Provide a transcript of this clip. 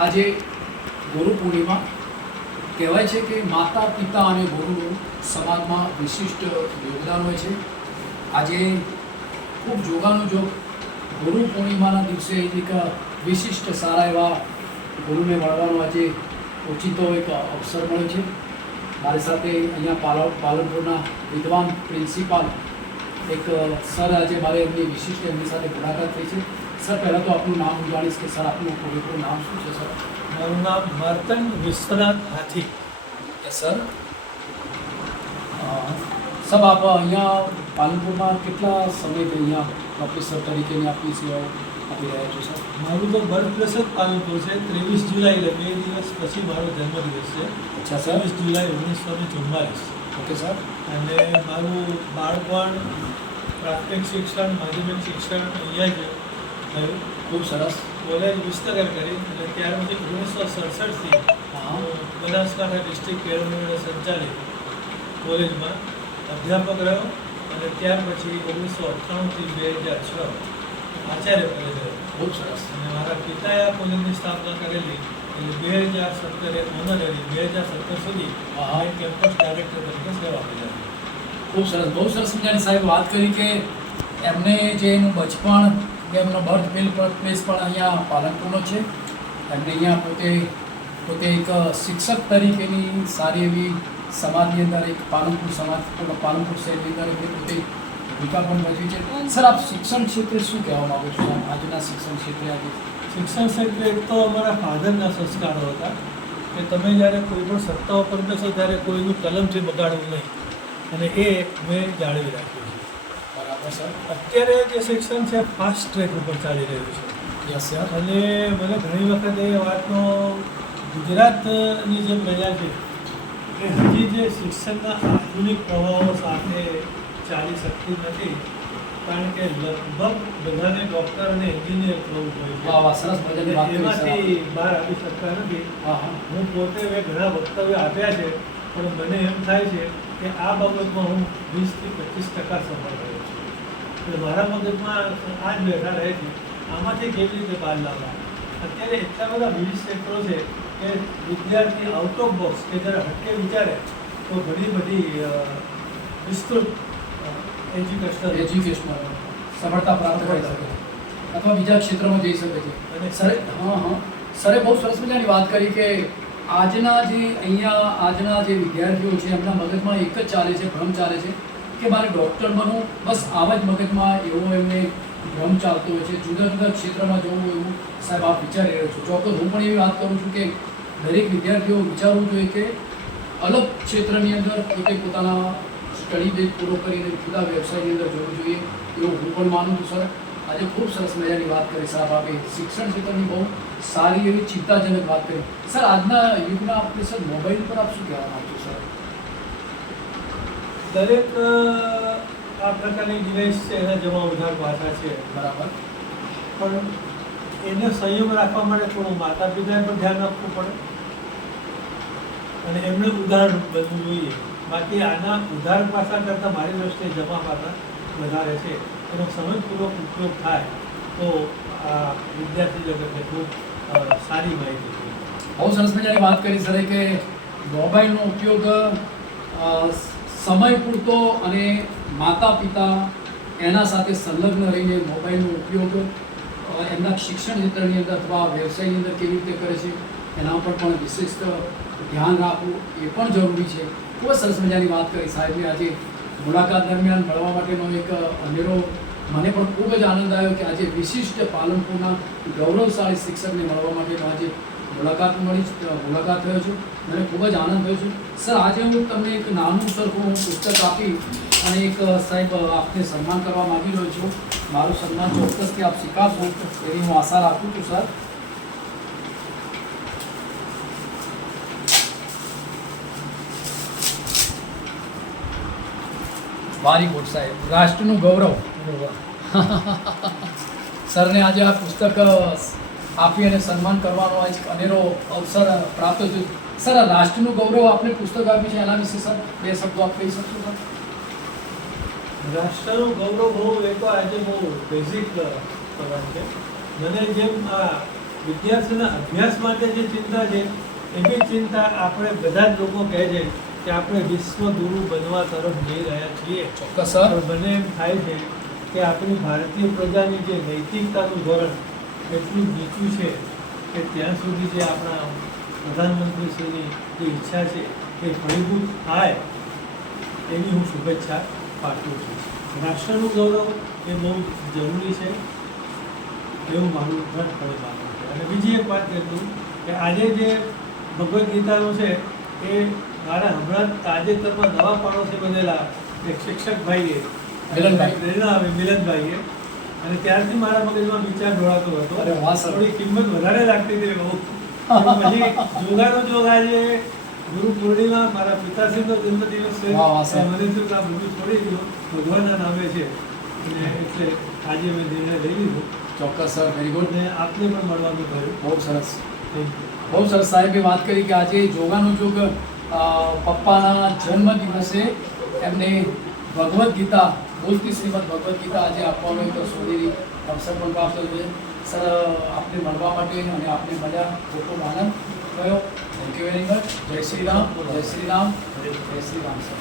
આજે ગુરુ પૂર્ણિમા કહેવાય છે કે માતા પિતા અને ગુરુનું સમાજમાં વિશિષ્ટ યોગદાન હોય છે. આજે ખૂબ જોગાનું જો ગુરુ પૂર્ણિમાના દિવસે એક વિશિષ્ટ સારા એવા ગુરુને મળવાનો આજે ઓચિતો એક અવસર મળ્યો છે. મારી સાથે અહીંયા પાલનપુરના વિદ્વાન પ્રિન્સિપાલ એક સર આજે મારે એમની સાથે મુલાકાત થઈ છે. સર, પહેલાં તો આપનું નામ હું જાણીશ કે સર આપનું પૂરેપૂરું નામ શું છે? સર, મારું નામ માર્તંડ વિશ્વનાથ હાથી. સર, સબ આપ અહીંયા પાલનપુરમાં કેટલા સમયથી અહીંયા પ્રોફેસર તરીકેની આપની સેવાઓ આપી રહ્યા છો? સર, મારું તો બર્થ પ્લેસ જ પાલનપુર છે. 23 જુલાઈ એટલે 2 દિવસ પછી મારો જન્મદિવસ છે. અચ્છા સર. 23 જુલાઈ 1944. Okay sir. અને મારું બાળપણ, પ્રાથમિક શિક્ષણ, માધ્યમિક શિક્ષણ અહીંયા જ થયું. ખૂબ સરસ. કોલેજ વિસનગર કરી અને ત્યાર પછી 1967થી બનાસકાંઠા ડિસ્ટ્રિક્ટ કેળવણી સંચાલિત કોલેજમાં અધ્યાપક રહ્યો અને ત્યાર પછી 1998થી 2006 આચાર્ય પદે રહ્યો. ખૂબ સરસ. અને મારા પિતાએ આ કોલેજની સ્થાપના કરેલી એટલે 2017 ઓનરરી 2017 સુધી કેમ્પસ ડાયરેક્ટર તરીકે સેવા બજાવી. ખૂબ સરસ, બહુ સરસ મજાની સાહેબ વાત કરી કે એમને જે એનું બચપણ, એમનો બર્થ પ્લેસ પણ અહીંયા પાલનપુરનો છે. એમને અહીંયા પોતે એક શિક્ષક તરીકેની સારી એવી સમાજની અંદર એક પાલનપુર શહેરની અંદર એમની પોતે ભૂમિકા પણ ભજવી છે. સર, આપ શિક્ષણ ક્ષેત્રે શું કહેવા માગો છો? આજના શિક્ષણ ક્ષેત્રે આજે શિક્ષણ ક્ષેત્રે એક તો અમારા ફાધરના સંસ્કારો હતા કે તમે જ્યારે કોઈ પણ સત્તા ઉપર બેસો ત્યારે કોઈનું કલમથી બગાડવું નહીં, અને એ મેં જાળવી રાખ્યું છે. બરાબર સર. અત્યારે જે શિક્ષણ છે ફાસ્ટ ટ્રેક ઉપર ચાલી રહ્યું છે. Yes sir. અને મને ઘણી વખત એ વાતનો ગુજરાતની જે પ્રજા છે એ હજી જે શિક્ષણના આધુનિક પ્રવાહો સાથે ચાલી શકતી નથી, કારણ કે લગભગ બધાને ડૉક્ટર અને એન્જિનિયર થવું વાહ વાહ, સરસ મજાની વાત જોઈએ, કરી સર. એમાંથી બહાર આવી શકતા નથી. હા હા. હું પોતે મેં ઘણા વક્તવ્ય આપ્યા છે, પણ મને એમ થાય છે કે આ બાબતમાં હું 20-25% સફળ રહ્યો છું. એટલે મારા મગજમાં આ જ બેઠા રહે છે, આમાંથી કેવી રીતે બહાર લાવવા. અત્યારે એટલા બધા વિવિધ ક્ષેત્રો છે કે વિદ્યાર્થી આઉટ ઓફ બોક્સ કે જ્યારે હટકે વિચારે તો ઘણી બધી વિસ્તૃત એજ્યુકેશનલ સફળતા પ્રાપ્ત કરી શકે અથવા બીજા ક્ષેત્રમાં જઈ શકે છે. અને સરે સરે બહુ સરસ મજાની વાત કરી કે આજના જે વિદ્યાર્થીઓ છે એમના મગજમાં એક જ ચાલે છે, ભ્રમ ચાલે છે કે મારે ડૉક્ટર બનવું, બસ આવા જ મગજમાં એવો એમને ભ્રમ ચાલતો હોય છે. જુદા જુદા ક્ષેત્રમાં જવું એવું સાહેબ આપ વિચારી રહ્યો છો. ચોક્કસ હું પણ એવી વાત કરું છું કે દરેક વિદ્યાર્થીઓ વિચારવું જોઈએ કે અલગ ક્ષેત્રની અંદર પોતે પોતાના સ્ટડી બેઝ પૂરો કરીને જુદા વ્યવસાયની અંદર જવું જોઈએ એવું હું પણ માનું છું. સર, આજે ખૂબ સરસ મજાની વાત કરી સાહેબ આપે. શિક્ષણ ક્ષેત્રની બહુ સારી એવી ચિંતાજનક વાત કરી. સર, આજના યુગના આપણે સર મોબાઈલ પર આપ શું કહેવા માંગો છો? સર, દરેક આ પ્રકારની ડિવાઇસ છે એના જમા ઉધાર પાછા છે, બરાબર. પણ એને સંયમ રાખવા માટે થોડું માતા પિતાએ પણ ધ્યાન આપવું પડે અને એમને ઉદાહરણ બનવું જોઈએ. બાકી આના ઉધાર પાસા કરતાં મારી દ્રષ્ટિએ જમા પાસા વધારે છે. એનો સમયપૂર્વક ઉપયોગ થાય તો આ વિદ્યાર્થી જગતને ખૂબ સારી માહિતી છે. બહુ સરસ મજાની વાત કરી સર કે મોબાઈલનો ઉપયોગ સમય પૂરતો અને માતા પિતા એના સાથે સંલગ્ન રહીને મોબાઈલનો ઉપયોગ એમના શિક્ષણ ક્ષેત્રની અંદર અથવા વ્યવસાયની અંદર કેવી રીતે કરે છે એના ઉપર પણ વિશિષ્ટ ધ્યાન રાખવું એ પણ જરૂરી છે. ખૂબ જ સરસ મજાની વાત કરી સાહેબની. આજે મુલાકાત દરમિયાન મળવા માટેનો એક અનેરો મને પણ ખૂબ જ આનંદ આવ્યો કે આજે વિશિષ્ટ પાલનપુરના ગૌરવશાળી શિક્ષકને મળવા માટેનો આજે મુલાકાત થયો છું. મને ખૂબ જ આનંદ થયો છે. સર, આજે હું તમને એક નાનું સરખું પુસ્તક આપી અને એક સાહેબ આપને સન્માન કરવા માગી રહ્યો છું. મારું સન્માન ચોક્કસથી આપ સ્વીકારશો એવી હું આશા રાખું છું. સર, વારી ગુડ સાહેબ. રાષ્ટ્રનું ગૌરવ. સરને આજે આ પુસ્તક આપી અને સન્માન કરવાનો આજ અનેરો અવસર પ્રાપ્ત થયો. સર, રાષ્ટ્રનું ગૌરવ આપણે પુસ્તક આપ્યું છે એના વિશે સર 2 શબ્દો આપ કહી શકશો? સર, રાષ્ટ્રનું ગૌરવ હોવું એ તો આજે બહુ બેઝિક સવાલ છે. મને જેમ આ વિદ્યાર્થીઓના અભ્યાસ માટે જે ચિંતા છે એવી ચિંતા આપણે બધા જ લોકો કહે છે કે આપણે વિશ્વગુરુ બનવા તરફ જઈ રહ્યા છીએ. ચોક્કસ સર. પણ મને એમ થાય છે કે આપણી ભારતીય પ્રજાની જે નૈતિકતાનું ધોરણ એટલું નીચું છે કે ત્યાં સુધી જે આપણા પ્રધાનમંત્રીશ્રીની જે ઈચ્છા છે એ ફળીભૂત થાય એની હું શુભેચ્છા પાઠવું છું. રાષ્ટ્રનું ગૌરવ એ બહુ જરૂરી છે એવું મારું દ્રઢપણે માનવું છે. અને બીજી એક વાત કહેતું કે આજે જે ભગવદ્ ગીતાનું છે એ મારા હમણાં જ તાજેતરમાં નવા પાડોશી બનેલા એક શિક્ષક ભાઈએ મિલનભાઈ. પ્રેરણા આવી મિલનભાઈએ, અને ત્યારથી મારા મગજમાં વિચાર ઢોળાતો હતો. અરે વાહ સર. થોડી કિંમત વધારે લાગતી હતી બહુ. પછી જોગાનો જોગ આજે ગુરુ પૂર્ણિમા મારા પિતાશ્રીનો જન્મદિવસ છે. વાહ, વાહ, સર. મને થયું કે આ બધું છોડી દીધું ભગવાનના નામે છે, અને એટલે આજે મેં નિર્ણય લઈ લીધો ચોક્કસ સર. Very good. અને આપને પણ મળવાનું થયું. બહુ સરસ. Thank you. બહુ સરસ. સાહેબે વાત કરી કે આજે જોગાનો જોગ પપ્પાના જન્મદિવસે એમને ભગવદ્ ગીતા, બોલતી શ્રીમદ ભગવદ્ ગીતા આજે આપવાનો એક સોનેરી અવસર પણ પ્રાપ્ત થયો. સર આપને મળવા માટે અને આપને મળ્યા ખૂબ ખૂબ આનંદ થયો. Thank you very much. જય શ્રી રામ. જય શ્રી રામ. જય શ્રી રામ સર.